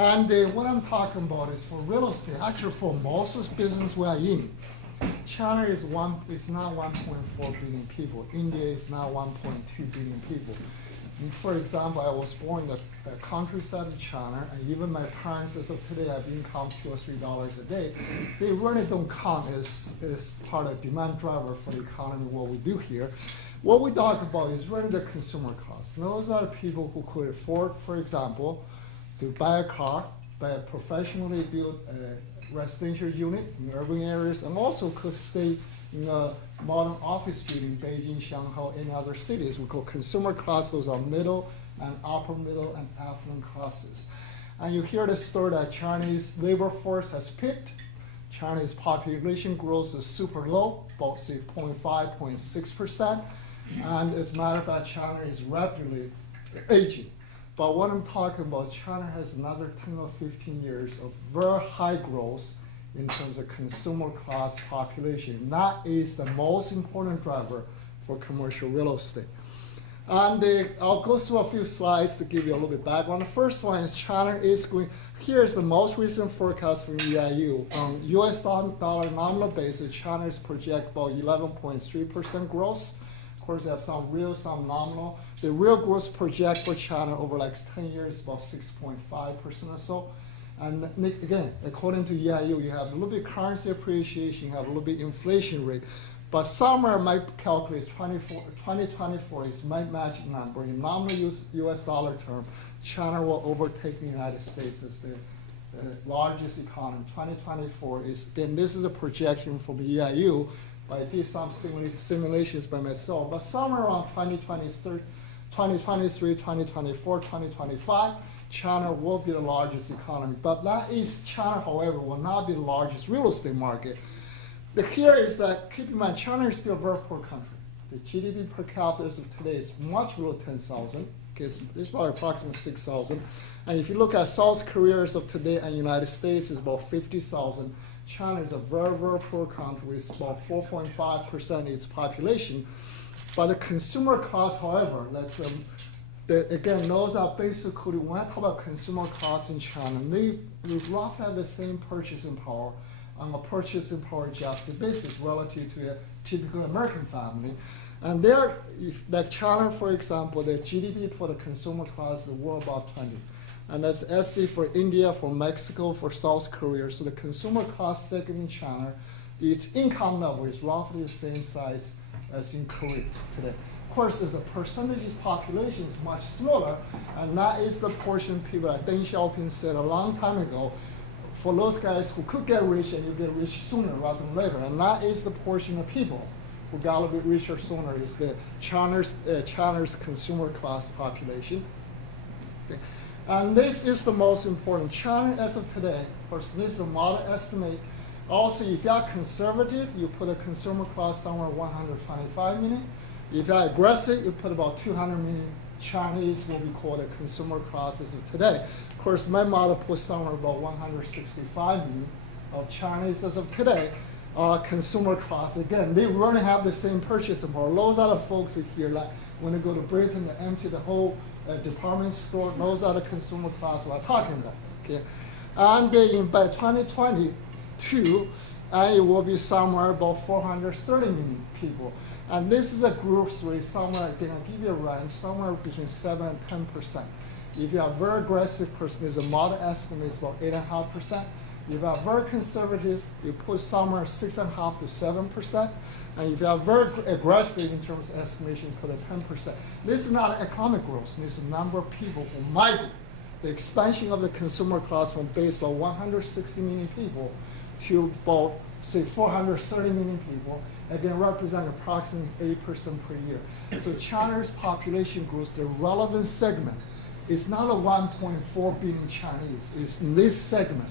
And what I'm talking about is for real estate. Actually, for most of the business we are in, China is not 1.4 billion people. India is now 1.2 billion people. For example, I was born in the countryside of China, and even my parents as of today have income $2 or $3 a day. They really don't count as part of demand driver for the economy, what we do here. What we talk about is really the consumer costs. Those are the people who could afford, for example, to buy a car, buy a professionally built residential unit in urban areas, and also could stay in a modern office building, Beijing, Shanghai, any other cities. We call consumer class. Those are middle and upper middle and affluent classes. And you hear the story that Chinese labor force has peaked. Chinese population growth is super low, about say 0.5, 0.6%. And as a matter of fact, China is rapidly aging. But what I'm talking about, China has another 10 or 15 years of very high growth in terms of consumer class population. That is the most important driver for commercial real estate. And I'll go through a few slides to give you a little bit background. The first one is China is going, here's the most recent forecast from EIU. On US dollar nominal basis, China is projected about 11.3% growth. Of course, they have some real, some nominal. The real growth project for China over like 10 years is about 6.5% or so. And again, according to EIU, you have a little bit currency appreciation, you have a little bit inflation rate. But somewhere might calculate 2024 is my magic number. In nominal US dollar term, China will overtake the United States as the largest economy. 2024 is, again, this is a projection from the EIU. I did some simulations by myself, but somewhere around 2023, 2024, 2025, China will be the largest economy. But that is, China, however, will not be the largest real estate market. The here is that, keep in mind, China is still a very poor country. The GDP per capita as of today is much below 10,000. Okay, it's about approximately 6,000. And if you look at South Korea as of today and United States, it's about 50,000. China is a very, very poor country. It's about 4.5% its population. But the consumer class, however, again, those are basically, when I talk about consumer class in China, they roughly have the same purchasing power on a purchasing power adjusted basis relative to a typical American family. And there, like China, for example, the GDP for the consumer class is well above 20. And that's SD for India, for Mexico, for South Korea. So the consumer class segment in China, its income level is roughly the same size as in Korea today. Of course, as a percentage of population is much smaller, and that is the portion people, like Deng Xiaoping said a long time ago, for those guys who could get rich and you get rich sooner rather than later. And that is the portion of people who got a little bit richer sooner, is the China's consumer class population. Okay. And this is the most important. China, as of today, of course, this is a model estimate. Also, if you are conservative, you put a consumer class somewhere 125 million. If you are aggressive, you put about 200 million Chinese, what we call the consumer class as of today. Of course, my model puts somewhere about 165 million of Chinese as of today. Consumer class, again, they really have the same purchasing power. Those are the folks here, like when they go to Britain, they empty the whole department store. Those are the consumer class we're talking about. Okay, and by 2022, it will be somewhere about 430 million people. And this is a growth rate somewhere, again, I'll give you a range, somewhere between 7 and 10%. If you are very aggressive person, there's a model estimate is about 8.5%. If you are very conservative, you put somewhere 6.5 to 7%. And if you are very aggressive in terms of estimation, put at 10%. This is not economic growth. This is the number of people who migrate. The expansion of the consumer class from base about 160 million people to about, say, 430 million people, again, represent approximately 8% per year. So China's population growth, the relevant segment, is not a 1.4 billion Chinese. It's in this segment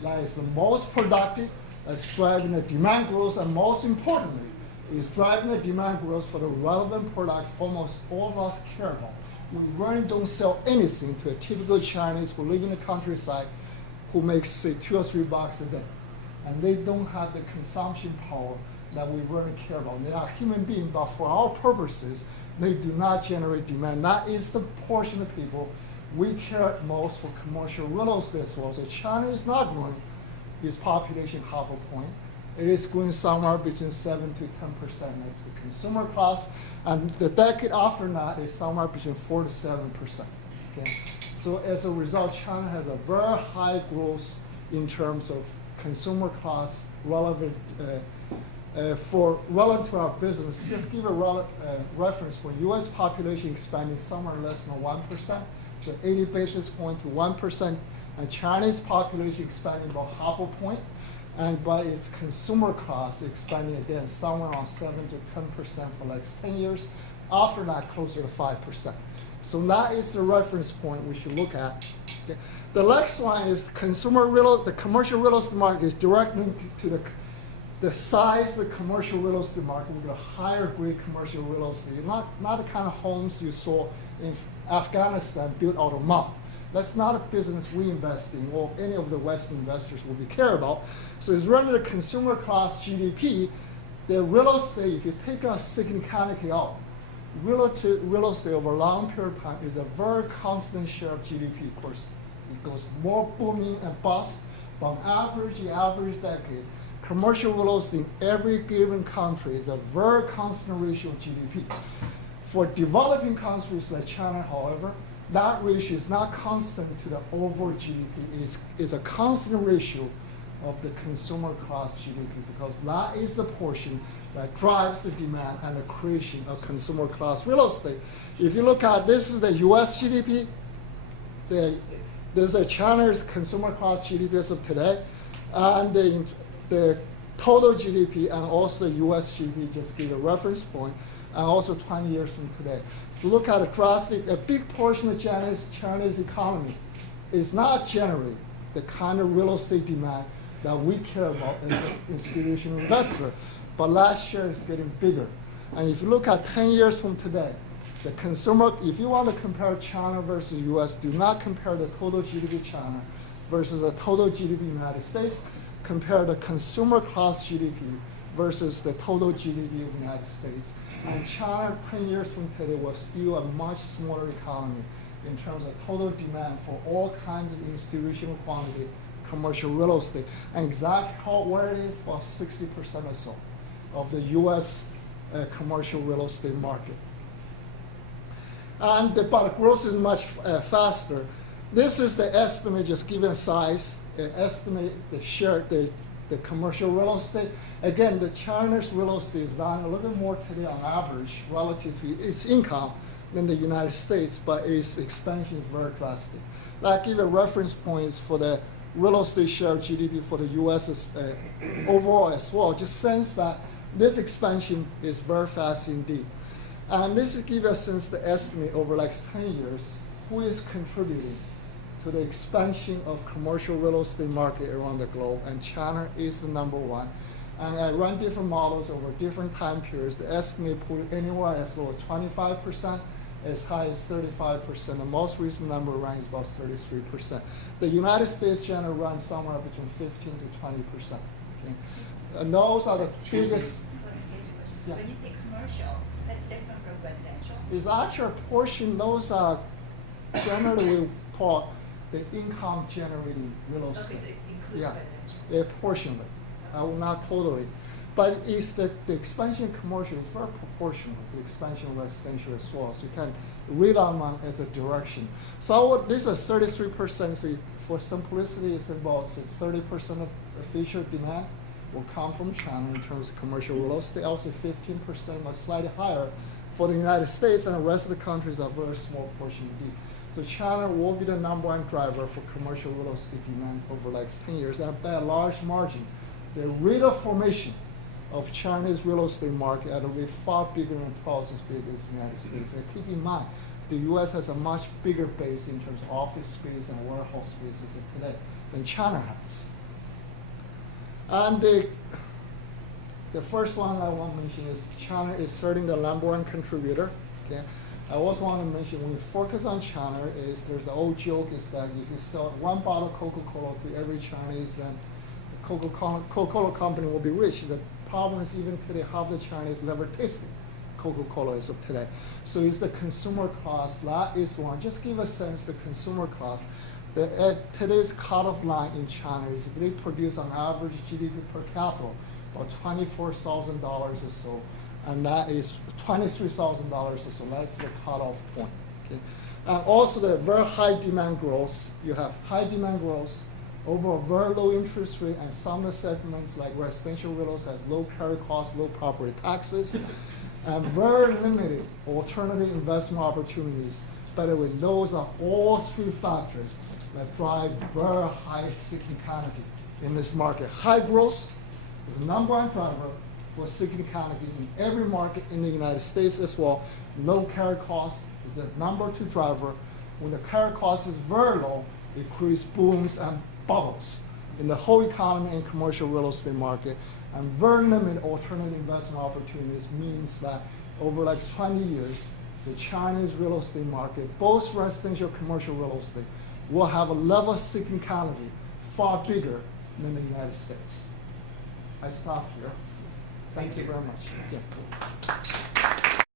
that is the most productive, that's driving the demand growth, and most importantly, is driving the demand growth for the relevant products almost all of us care about. We really don't sell anything to a typical Chinese who live in the countryside who makes, say, $2 or $3 a day. And they don't have the consumption power that we really care about. They are human beings, but for our purposes, they do not generate demand. That is the portion of people we care most for commercial real estate as well. So China is not growing its population half a point. It is growing somewhere between 7 to 10%. That's the consumer class. And the decade after that is somewhere between 4 to 7%. Okay? So as a result, China has a very high growth in terms of consumer class relevant relative to our business. Just give a reference point. U.S. population expanding somewhere less than 1%, so 80 basis points to 1%, and Chinese population expanding about half a point, and by its consumer class expanding again somewhere around 7 to 10% for like 10 years. After that, closer to 5%. So that is the reference point we should look at. Okay. The next one is the commercial real estate market is directly to the size of the commercial real estate market with a higher grade commercial real estate, not the kind of homes you saw in Afghanistan built out of mud. That's not a business we invest in or any of the Western investors will be care about. So it's really the consumer class GDP, the real estate, if you take a cyclicality out, real estate over a long period of time is a very constant share of GDP. Of course, it goes more booming and bust, but on average decade, commercial real estate in every given country is a very constant ratio of GDP. For developing countries like China, however, that ratio is not constant to the overall GDP. It's a constant ratio of the consumer class GDP because that is the portion that drives the demand and the creation of consumer class real estate. If you look at this is the US GDP, there's a China's consumer class GDP as of today, and the total GDP and also the US GDP, just give a reference point, and also 20 years from today. So look at a big portion of China's economy is not generating the kind of real estate demand that we care about as an institutional investor. But last year is getting bigger. And if you look at 10 years from today, the consumer, if you want to compare China versus US, do not compare the total GDP China versus the total GDP United States. Compare the consumer class GDP versus the total GDP of the United States. And China 10 years from today was still a much smaller economy in terms of total demand for all kinds of institutional quantity commercial real estate. And exactly where it is, about 60% or so of the US commercial real estate market. And but growth is much faster. This is the estimate, just given size, estimate the share, the commercial real estate. Again, the China's real estate is valued a little bit more today on average relative to its income than the United States, but its expansion is very drastic. I'll give you reference points for the real estate share of GDP for the US overall as well. Just sense that this expansion is very fast indeed. And this gives us a sense the estimate over like 10 years, who is contributing to the expansion of commercial real estate market around the globe, and China is the number one. And I run different models over different time periods. The estimate put anywhere as low as 25%, as high as 35%. The most recent number runs about 33%. The United States generally runs somewhere between 15 to 20%. Okay? And those are the biggest. Yeah. When you say commercial, that's different from residential? It's actually a portion, those are generally we call the income generating real estate. Okay, so it includes Yeah, residential. a portion of it. I will not totally. But it's the expansion of commercial is very proportional to expansion of residential as well. So you can read on one as a direction. So this is 33%. So for simplicity, it's about 30% of the future demand will come from China in terms of commercial real estate. Also 15%, or slightly higher for the United States, and the rest of the countries are very small portion indeed. So China will be the number one driver for commercial real estate demand over like 10 years, and by a large margin. The rate of formation of China's real estate market at a rate far bigger and twice as big as the United States. And keep in mind, the US has a much bigger base in terms of office space and warehouse spaces today than China has. And the first one I want to mention is China is certainly the number one contributor. Okay? I also want to mention when you focus on China, is there's an old joke is that if you sell one bottle of Coca-Cola to every Chinese, then the Coca-Cola company will be rich. The problem is even today half the Chinese never tasted Coca-Cola is of today. So it's the consumer class, that is one. Just give a sense, the consumer class. Today's cutoff line in China is they produce on average GDP per capita about $24,000 or so, and that is $23,000 or so. That's the cutoff point. Okay? And also the very high demand growth. You have high demand growth over a very low interest rate, and some of the segments like residential real estate has low carry costs, low property taxes, and very limited alternative investment opportunities. By the way, those are all three factors that drive very high cyclicality in this market. High growth is the number one driver for cyclicality in every market in the United States as well. Low carry cost is the number two driver. When the carry cost is very low, it creates booms and bubbles in the whole economy and commercial real estate market. And very limited alternative investment opportunities means that over like 20 years, the Chinese real estate market, both residential and commercial real estate, will have a level of cyclicality far bigger than the United States. I stop here. Thank you very much. Yeah.